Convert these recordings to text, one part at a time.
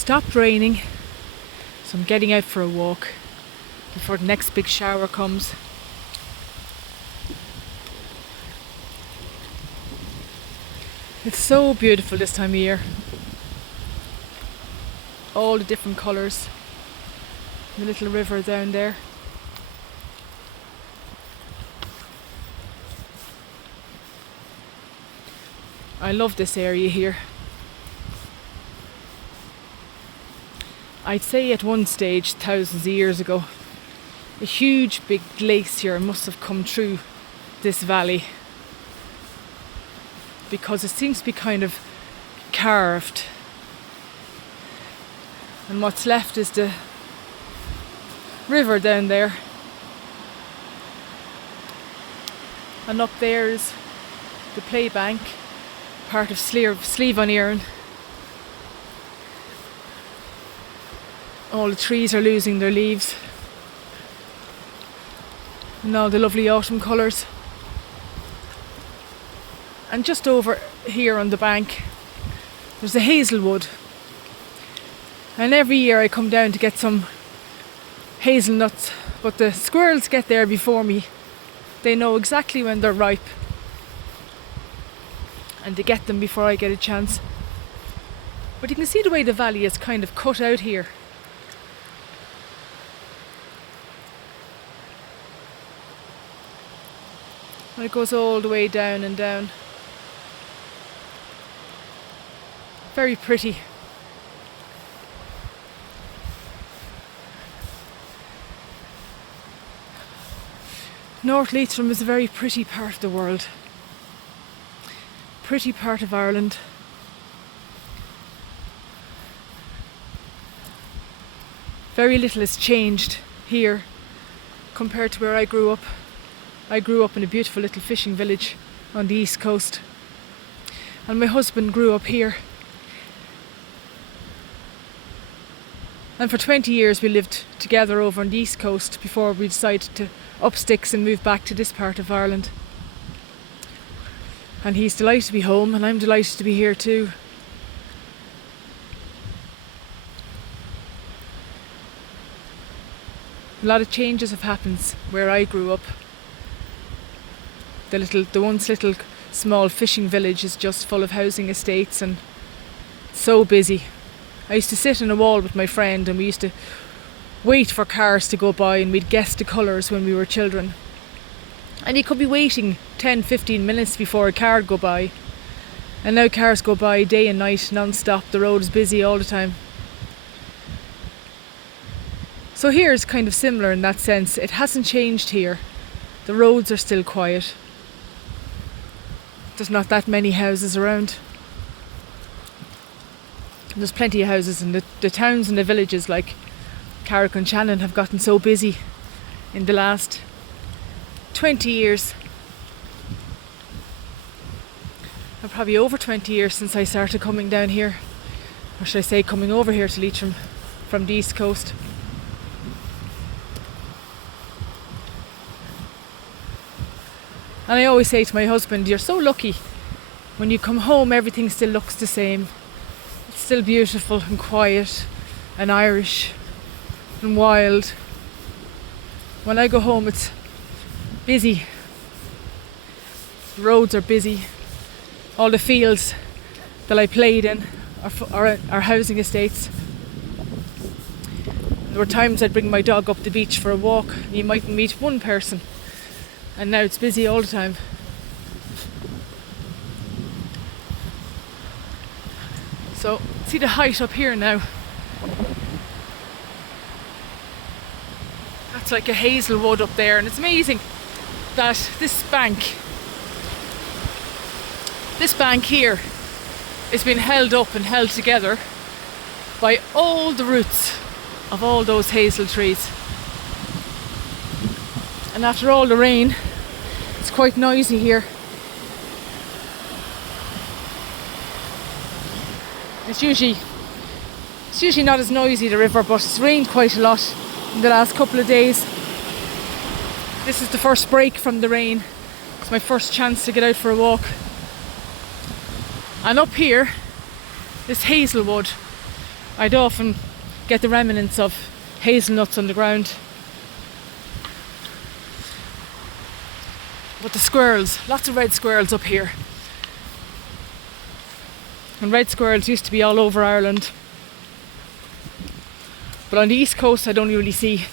stopped raining, so I'm getting out for a walk before the next big shower comes. It's so beautiful this time of year. All the different colours. The little river down there. I love this area here. I'd say at one stage, thousands of years ago, a huge big glacier must have come through this valley, because it seems to be kind of carved, and what's left is the river down there, and up there is the play bank, part of Slieve on Erin. All the trees are losing their leaves, and all the lovely autumn colours. And just over here on the bank there's a hazelwood, and every year I come down to get some hazelnuts, but the squirrels get there before me. They know exactly when they're ripe, and they get them before I get a chance. But you can see the way the valley is kind of cut out here. And it goes all the way down and down. Very pretty. North Leitrim is a very pretty part of the world. Pretty part of Ireland. Very little has changed here compared to where I grew up. I grew up in a beautiful little fishing village on the east coast, and my husband grew up here. And for 20 years we lived together over on the east coast before we decided to up sticks and move back to this part of Ireland. And he's delighted to be home, and I'm delighted to be here too. A lot of changes have happened where I grew up. The once little small fishing village is just full of housing estates and so busy. I used to sit on a wall with my friend, and we used to wait for cars to go by, and we'd guess the colours when we were children. And you could be waiting 10-15 minutes before a car would go by. And now cars go by day and night non-stop. The road is busy all the time. So here is kind of similar in that sense. It hasn't changed here. The roads are still quiet. There's not that many houses around. There's plenty of houses, and the towns and the villages like Carrick and Shannon have gotten so busy in the last 20 years. Or probably over 20 years since I started coming down here. Or should I say coming over here to Leitrim from the east coast. And I always say to my husband, you're so lucky. When you come home, everything still looks the same. It's still beautiful and quiet and Irish and wild. When I go home, it's busy. The roads are busy. All the fields that I played in are housing estates. There were times I'd bring my dog up the beach for a walk, and you mightn't meet one person. And now it's busy all the time. So, see the height up here now. That's like a hazelwood up there, and it's amazing that this bank here is being held up and held together by all the roots of all those hazel trees. And after all the rain, it's quite noisy here. It's usually not as noisy, the river, but it's rained quite a lot in the last couple of days. This is the first break from the rain. It's my first chance to get out for a walk. And up here, this hazelwood I'd often get the remnants of hazelnuts on the ground. But the squirrels, lots of red squirrels up here. And red squirrels used to be all over Ireland. But on the east coast I don't really see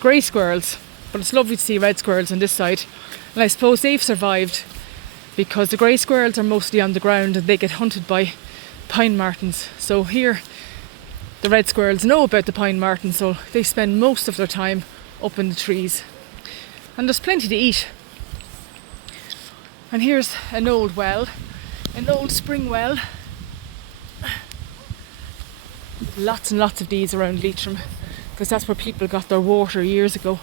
grey squirrels. But it's lovely to see red squirrels on this side. And I suppose they've survived because the grey squirrels are mostly on the ground and they get hunted by pine martens. So here the red squirrels know about the pine marten, so they spend most of their time up in the trees. And there's plenty to eat. And here's an old well, an old spring well. Lots and lots of these around Leitrim, because that's where people got their water years ago.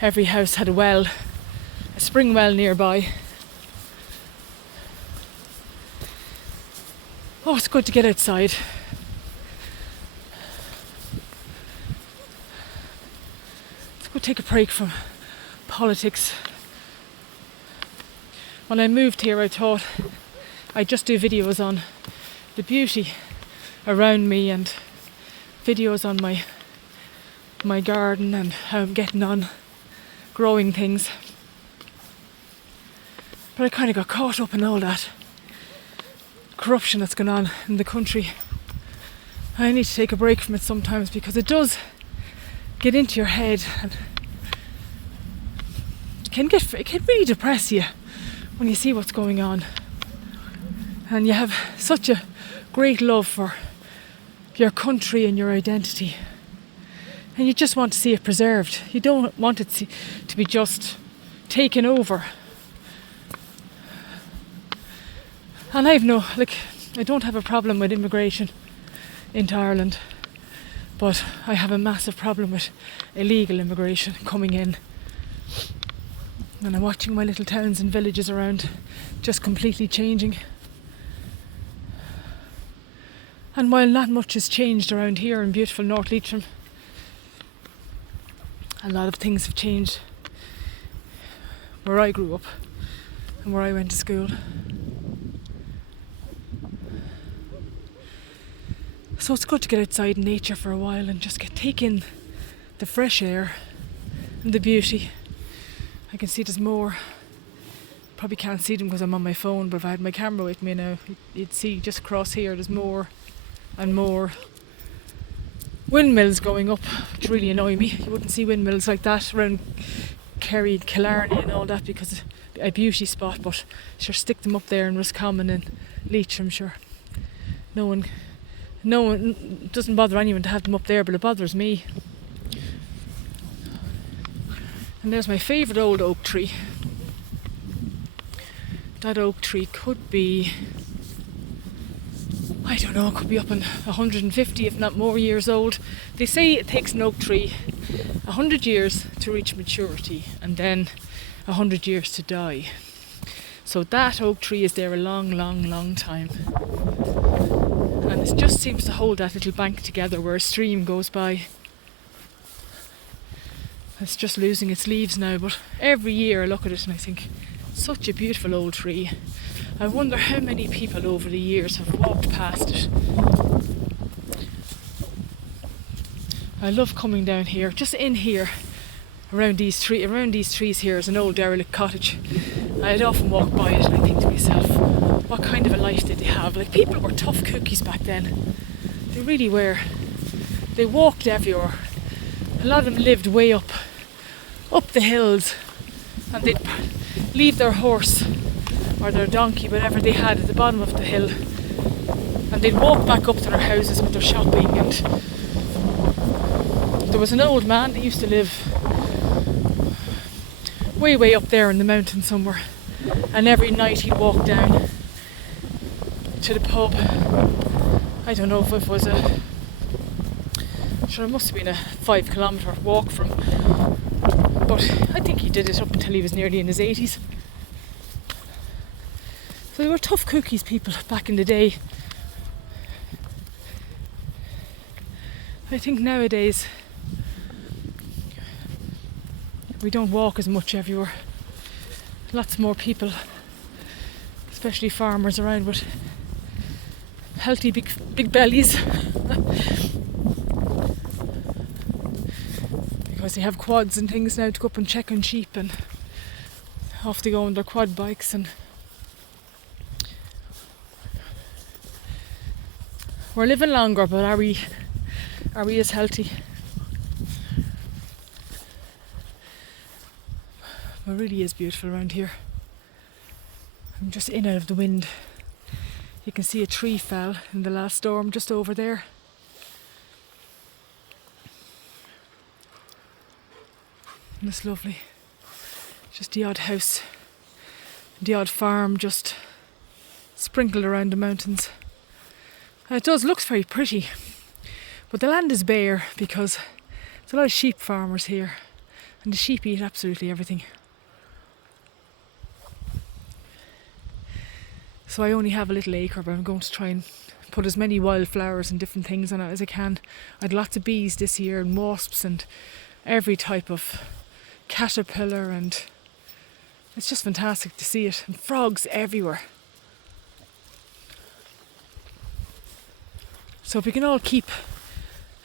Every house had a well, a spring well nearby. Oh, it's good to get outside. Let's go take a break from politics. When I moved here, I thought I'd just do videos on the beauty around me and videos on my garden and how I'm getting on growing things. But I kind of got caught up in all that corruption that's going on in the country. I need to take a break from it sometimes because it does get into your head and it can really depress you when you see what's going on. And you have such a great love for your country and your identity. And you just want to see it preserved. You don't want it to be just taken over. And I don't have a problem with immigration into Ireland, but I have a massive problem with illegal immigration coming in. And I'm watching my little towns and villages around just completely changing. And while not much has changed around here in beautiful North Leitrim, a lot of things have changed where I grew up and where I went to school. So it's good to get outside in nature for a while and just take in the fresh air and the beauty. I can see there's more. Probably can't see them because I'm on my phone, but if I had my camera with me now, you'd see just across here there's more and more windmills going up, which really annoy me. You wouldn't see windmills like that around Kerry, Killarney and all that because it's a beauty spot, but sure, stick them up there in Roscommon and Leitrim, sure. No one doesn't bother anyone to have them up there, but it bothers me. And there's my favourite old oak tree. That oak tree could be, I don't know, it could be up on 150 if not more years old. They say it takes an oak tree 100 years to reach maturity and then 100 years to die. So that oak tree is there a long, long, long time. And it just seems to hold that little bank together where a stream goes by. It's just losing its leaves now, but every year I look at it and I think, such a beautiful old tree. I wonder how many people over the years have walked past it. I love coming down here, just in here, around these trees here is an old derelict cottage. I'd often walk by it and I think to myself, what kind of a life did they have? Like, people were tough cookies back then. They really were. They walked everywhere. A lot of them lived way up the hills, and they'd leave their horse or their donkey, whatever they had, at the bottom of the hill, and they'd walk back up to their houses with their shopping. And there was an old man that used to live way up there in the mountain somewhere, and every night he'd walk down to the pub. I don't know if it was it must have been a 5 kilometre walk from, but I think he did it up until he was nearly in his 80s. So they were tough cookies, people back in the day. I think nowadays we don't walk as much everywhere. Lots more people, especially farmers, around with healthy big bellies. Because they have quads and things now to go up and check on sheep, and off they go on their quad bikes. And we're living longer, but are we as healthy? It really is beautiful around here. I'm just in out of the wind. You can see a tree fell in the last storm just over there. And it's lovely. Just the odd house, the odd farm just sprinkled around the mountains. And it does look very pretty, but the land is bare because there's a lot of sheep farmers here, and the sheep eat absolutely everything. So I only have a little acre, but I'm going to try and put as many wildflowers and different things on it as I can. I had lots of bees this year, and wasps, and every type of caterpillar, and it's just fantastic to see it. And frogs everywhere. So if we can all keep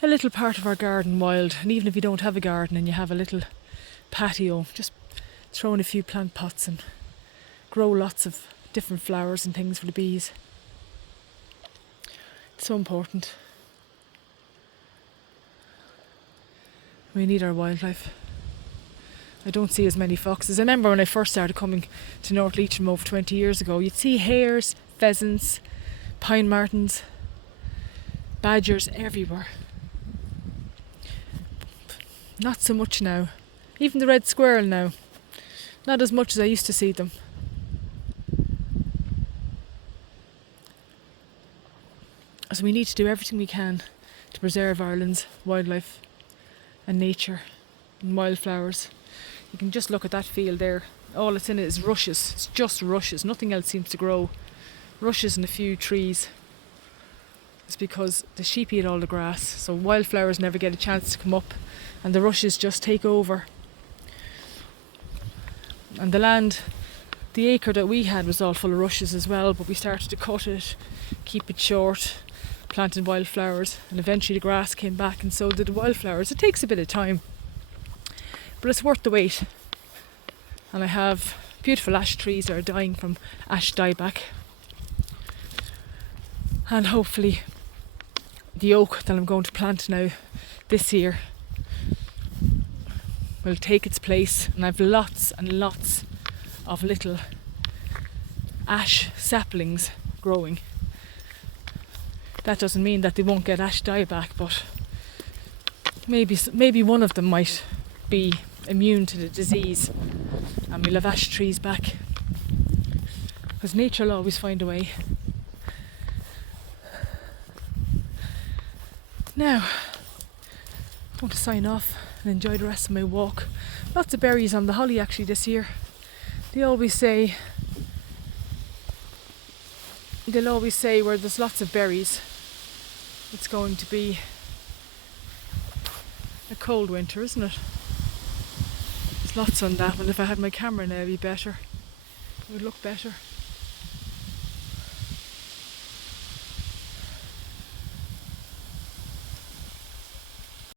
a little part of our garden wild, and even if you don't have a garden and you have a little patio, just throw in a few plant pots and grow lots of different flowers and things for the bees. It's so important. We need our wildlife. I don't see as many foxes. I remember when I first started coming to North Leitrim over 20 years ago, you'd see hares, pheasants, pine martens, badgers everywhere. Not so much now. Even the red squirrel now. Not as much as I used to see them. So we need to do everything we can to preserve Ireland's wildlife and nature and wildflowers. You can just look at that field there. All it's in it is rushes. It's just rushes. Nothing else seems to grow. Rushes and a few trees. It's because the sheep eat all the grass, so wildflowers never get a chance to come up, and the rushes just take over. And the land, the acre that we had was all full of rushes as well, but we started to cut it, keep it short, planted wildflowers, and eventually the grass came back, and so did the wildflowers. It takes a bit of time, but it's worth the wait. And I have beautiful ash trees that are dying from ash dieback, and hopefully the oak that I'm going to plant now this year will take its place, and I've lots and lots of little ash saplings growing. That doesn't mean that they won't get ash dieback, but maybe one of them might be immune to the disease, and we'll have ash trees back, because nature will always find a way. Now, I'm going to sign off and enjoy the rest of my walk. Lots of berries on the holly actually this year. They'll always say where there's lots of berries, it's going to be a cold winter, isn't it? There's lots on that one. If I had my camera now, it'd be better. It would look better.